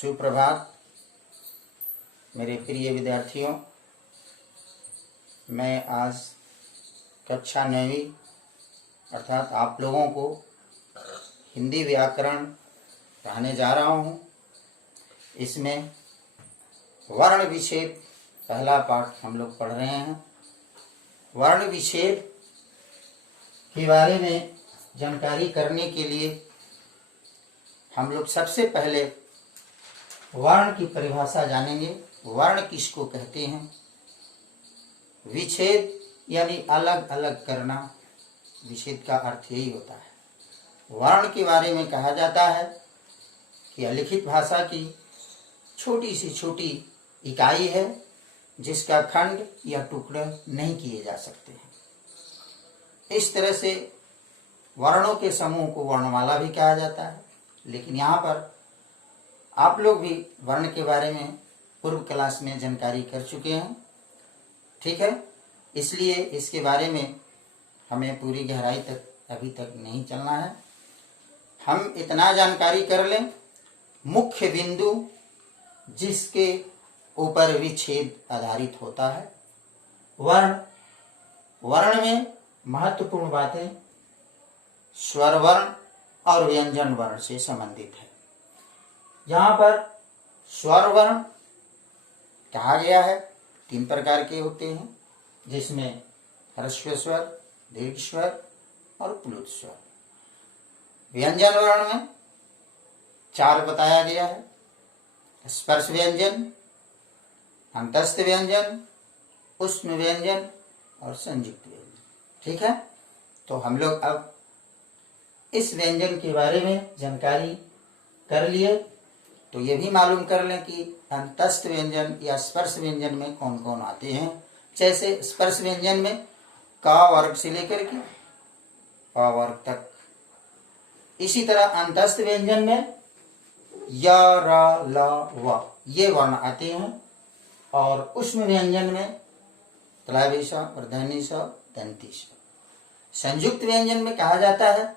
सुप्रभात मेरे प्रिय विद्यार्थियों। मैं आज कक्षा 9वीं अर्थात आप लोगों को हिंदी व्याकरण पढ़ाने जा रहा हूँ। इसमें वर्ण विच्छेद पहला पाठ हम लोग पढ़ रहे हैं। वर्ण विच्छेद के बारे में जानकारी करने के लिए हम लोग सबसे पहले वर्ण की परिभाषा जानेंगे। वर्ण किसको कहते हैं? विच्छेद यानी अलग अलग करना, विच्छेद का अर्थ यही होता है। वर्ण के बारे में कहा जाता है कि अलिखित भाषा की छोटी से छोटी इकाई है जिसका खंड या टुकड़े नहीं किए जा सकते हैं। इस तरह से वर्णों के समूह को वर्णमाला भी कहा जाता है। लेकिन यहाँ पर आप लोग भी वर्ण के बारे में पूर्व क्लास में जानकारी कर चुके हैं, ठीक है। इसलिए इसके बारे में हमें पूरी गहराई तक अभी तक नहीं चलना है। हम इतना जानकारी कर लें, मुख्य बिंदु जिसके ऊपर विच्छेद आधारित होता है। वर्ण में महत्वपूर्ण बातें स्वर वर्ण और व्यंजन वर्ण से संबंधित है। यहाँ पर स्वर वर्ण कहा गया है 3 प्रकार के होते हैं, जिसमें ह्रस्व स्वर, दीर्घ स्वर और प्लुत स्वर। व्यंजन वर्ण में 4 बताया गया है: स्पर्श व्यंजन, अंतस्थ व्यंजन, ऊष्म व्यंजन और संयुक्त व्यंजन, ठीक है। तो हम लोग अब इस व्यंजन के बारे में जानकारी कर लिए, तो ये भी मालूम कर लें कि अंतस्थ व्यंजन या स्पर्श व्यंजन में कौन कौन आते हैं। जैसे स्पर्श व्यंजन में क वर्ग से लेकर के प वर्ग तक। इसी तरह अंतस्थ व्यंजन में य, र, ल, व ये वर्ण आते हैं। और ऊष्म व्यंजन में तलावी स, मूर्धन्य स, दंती स। संयुक्त व्यंजन में कहा जाता है,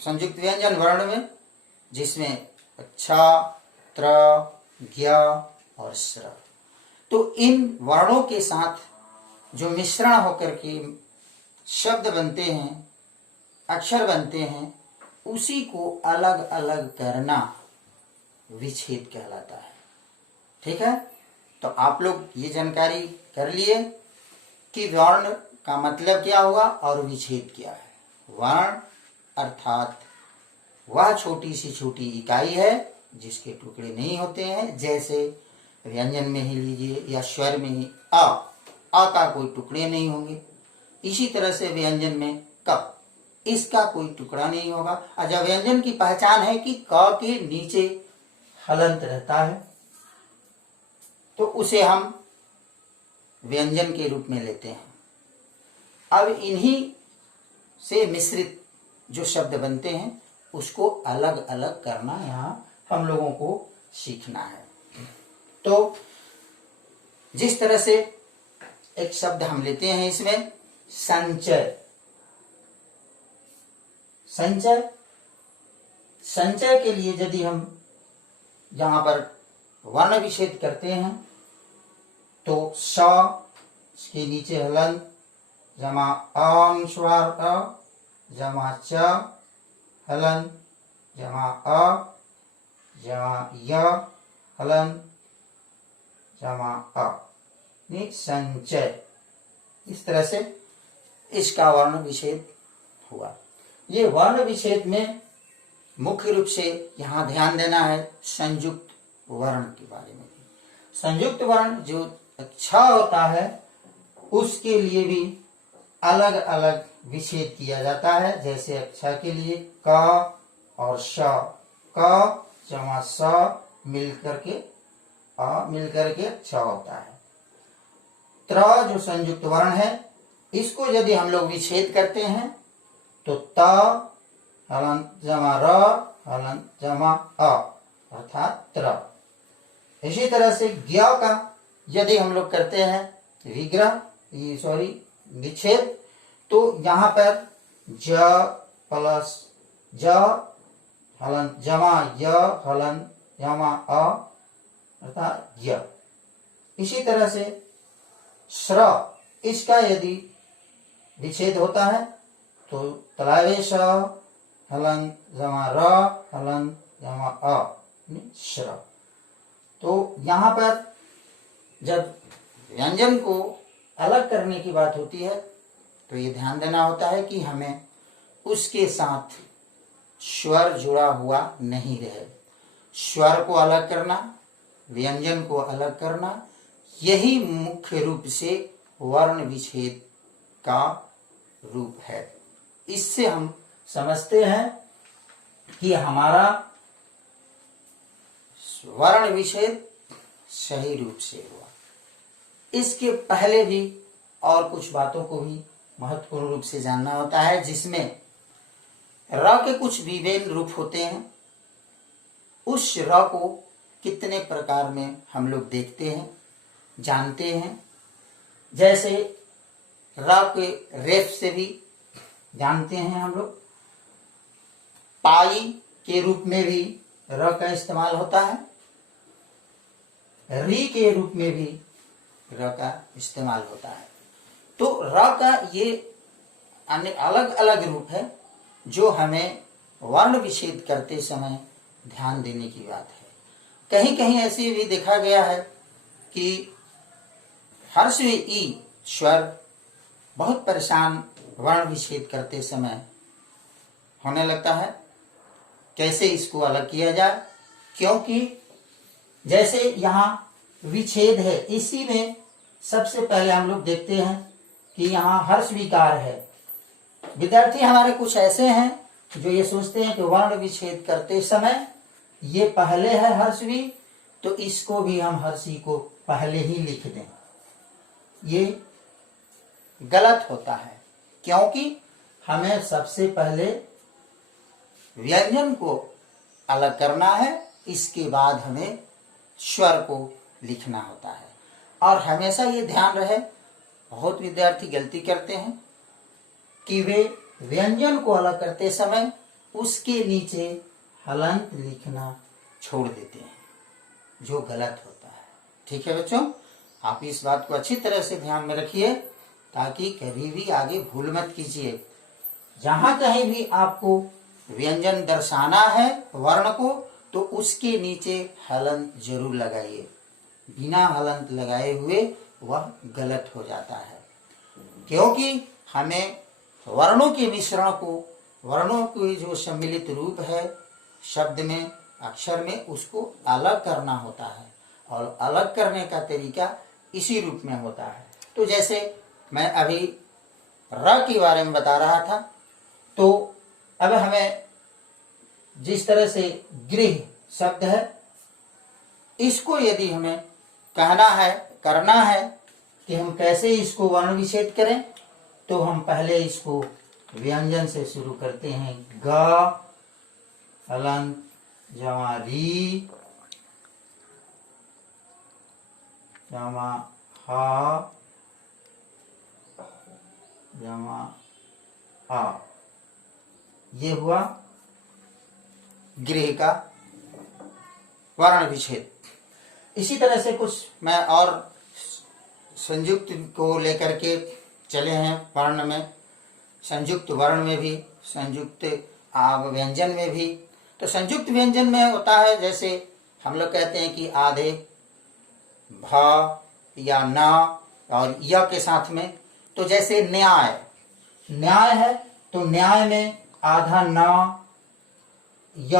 संयुक्त व्यंजन वर्ण में जिसमें क्ष, त्र, ज्ञ और स्र। तो इन वर्णों के साथ जो मिश्रण होकर के शब्द बनते हैं, अक्षर बनते हैं, उसी को अलग अलग करना विच्छेद कहलाता है, ठीक है। तो आप लोग ये जानकारी कर लिए कि वर्ण का मतलब क्या हुआ और विच्छेद क्या है। वर्ण अर्थात वह छोटी सी छोटी इकाई है जिसके टुकड़े नहीं होते हैं। जैसे व्यंजन में ही लीजिए या स्वर में ही अ का कोई टुकड़े नहीं होंगे। इसी तरह से व्यंजन में क, इसका कोई टुकड़ा नहीं होगा। अच्छा, व्यंजन की पहचान है कि क के नीचे हलंत रहता है, तो उसे हम व्यंजन के रूप में लेते हैं। अब इन्हीं से मिश्रित जो शब्द बनते हैं उसको अलग अलग करना यहाँ हम लोगों को सीखना है। तो जिस तरह से एक शब्द हम लेते हैं इसमें संचय। संचय संचय के लिए यदि हम यहाँ पर वर्ण विच्छेद करते हैं तो स के नीचे हलंत जमा अनुस्वार अ जमा च हलन जमा अ जमा य हलन जमा अ संचय। इस तरह से इसका वर्ण विच्छेद हुआ। ये वर्ण विच्छेद में मुख्य रूप से यहाँ ध्यान देना है संयुक्त वर्ण के बारे में। संयुक्त वर्ण जो छ होता है उसके लिए भी अलग अलग विच्छेद किया जाता है। जैसे अक्षा के लिए क और श, क जमा स मिलकर के अ मिलकर के छ होता है। त्र जो संयुक्त वर्ण है, इसको यदि हम लोग विच्छेद करते हैं तो त हलन जमा र हलन जमा अ अर्थात त्र। इसी तरह से ज्ञ का यदि हम लोग करते हैं विच्छेद, तो यहाँ पर ज प्लस ज हलन जमा य हलन यमा अ अर्थात य। इसी तरह से श्र, इसका यदि विच्छेद होता है तो तलावे श हलंत जमा र हलंत जमा अ श्र। तो यहाँ पर जब व्यंजन को अलग करने की बात होती है तो ये ध्यान देना होता है कि हमें उसके साथ स्वर जुड़ा हुआ नहीं रहे। स्वर को अलग करना, व्यंजन को अलग करना, यही मुख्य रूप से वर्ण विच्छेद का रूप है। इससे हम समझते हैं कि हमारा वर्ण विच्छेद सही रूप से हुआ। इसके पहले भी और कुछ बातों को भी महत्वपूर्ण रूप से जानना होता है, जिसमें र के कुछ विभिन्न रूप होते हैं। उस र को कितने प्रकार में हम लोग देखते हैं, जानते हैं। जैसे र के रेफ से भी जानते हैं हम लोग। पाई के रूप में भी र का इस्तेमाल होता है। री के रूप में भी र का इस्तेमाल होता है। तो र का ये अलग अलग रूप है जो हमें वर्ण विच्छेद करते समय ध्यान देने की बात है। कहीं कहीं ऐसे भी देखा गया है कि हर्ष में ई स्वर बहुत परेशान वर्ण विच्छेद करते समय होने लगता है। कैसे इसको अलग किया जाए, क्योंकि जैसे यहाँ विच्छेद है, इसी में सबसे पहले हम लोग देखते हैं कि यहाँ हर्ष विकार है। विद्यार्थी हमारे कुछ ऐसे हैं जो ये सोचते हैं कि वर्ण विच्छेद करते समय ये पहले है हर्षवी, तो इसको भी हम हर्षी को पहले ही लिख दें। ये गलत होता है, क्योंकि हमें सबसे पहले व्यंजन को अलग करना है, इसके बाद हमें स्वर को लिखना होता है। और हमेशा ये ध्यान रहे, बहुत विद्यार्थी गलती करते हैं कि वे व्यंजन को अलग करते समय उसके नीचे हलंत लिखना छोड़ देते हैं, जो गलत होता है। ठीक है बच्चों, आप इस बात को अच्छी तरह से ध्यान में रखिए ताकि कभी भी आगे भूल मत कीजिए। जहां कहीं भी आपको व्यंजन दर्शाना है वर्ण को, तो उसके नीचे हलंत जरूर लगाइए। बिना हलंत लगाए हुए वह गलत हो जाता है, क्योंकि हमें वर्णों के मिश्रण को, वर्णों के जो सम्मिलित रूप है शब्द में, अक्षर में, उसको अलग करना होता है। और अलग करने का तरीका इसी रूप में होता है। तो जैसे मैं अभी र के बारे में बता रहा था, तो अब हमें जिस तरह से गृह शब्द है, इसको यदि हमें कहना है, करना है कि हम कैसे इसको वर्ण विच्छेद करें, तो हम पहले इसको व्यंजन से शुरू करते हैं। ग हलंत जमा री जमा हा जमा आ। ये हुआ गृह का वर्ण विच्छेद। इसी तरह से कुछ मैं और संयुक्त को लेकर के चले हैं वर्ण में। संयुक्त वर्ण में भी, संयुक्त व्यंजन में भी। तो संयुक्त व्यंजन में होता है, जैसे हम लोग कहते हैं कि आधे भ या न और य के साथ में। तो जैसे न्याय, न्याय है तो न्याय में आधा न य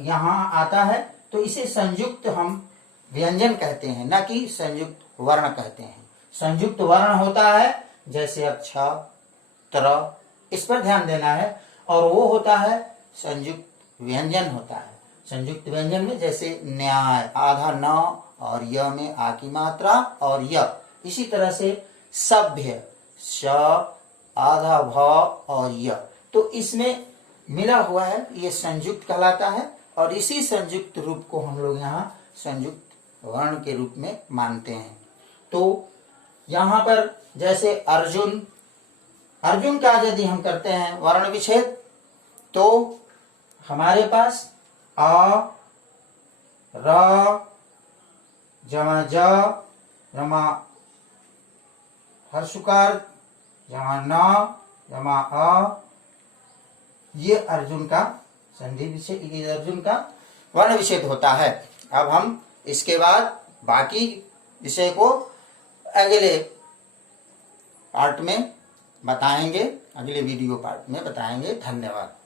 यहाँ आता है, तो इसे संयुक्त हम व्यंजन कहते हैं, न कि संयुक्त वर्ण कहते हैं। संयुक्त वर्ण होता है जैसे अक्ष, त्र, इस पर ध्यान देना है। और वो होता है संयुक्त व्यंजन होता है। संयुक्त व्यंजन में जैसे न्याय, आधा न और य में आ की मात्रा और य। इसी तरह से सभ्य, श, आधा भ और य। तो इसमें मिला हुआ है, ये संयुक्त कहलाता है। और इसी संयुक्त रूप को हम लोग यहाँ संयुक्त वर्ण के रूप में मानते हैं। तो यहाँ पर जैसे अर्जुन, अर्जुन का यदि हम करते हैं वर्ण विच्छेद, तो हमारे पास अ, र, जमा ज, जमा हर्षुकार, जमा न, जमा अ, ये अर्जुन का संधि विच्छेद, ये अर्जुन का वर्ण विच्छेद होता है। अब हम इसके बाद बाकी विषय को अगले पार्ट में बताएंगे, अगले वीडियो पार्ट में बताएंगे। धन्यवाद।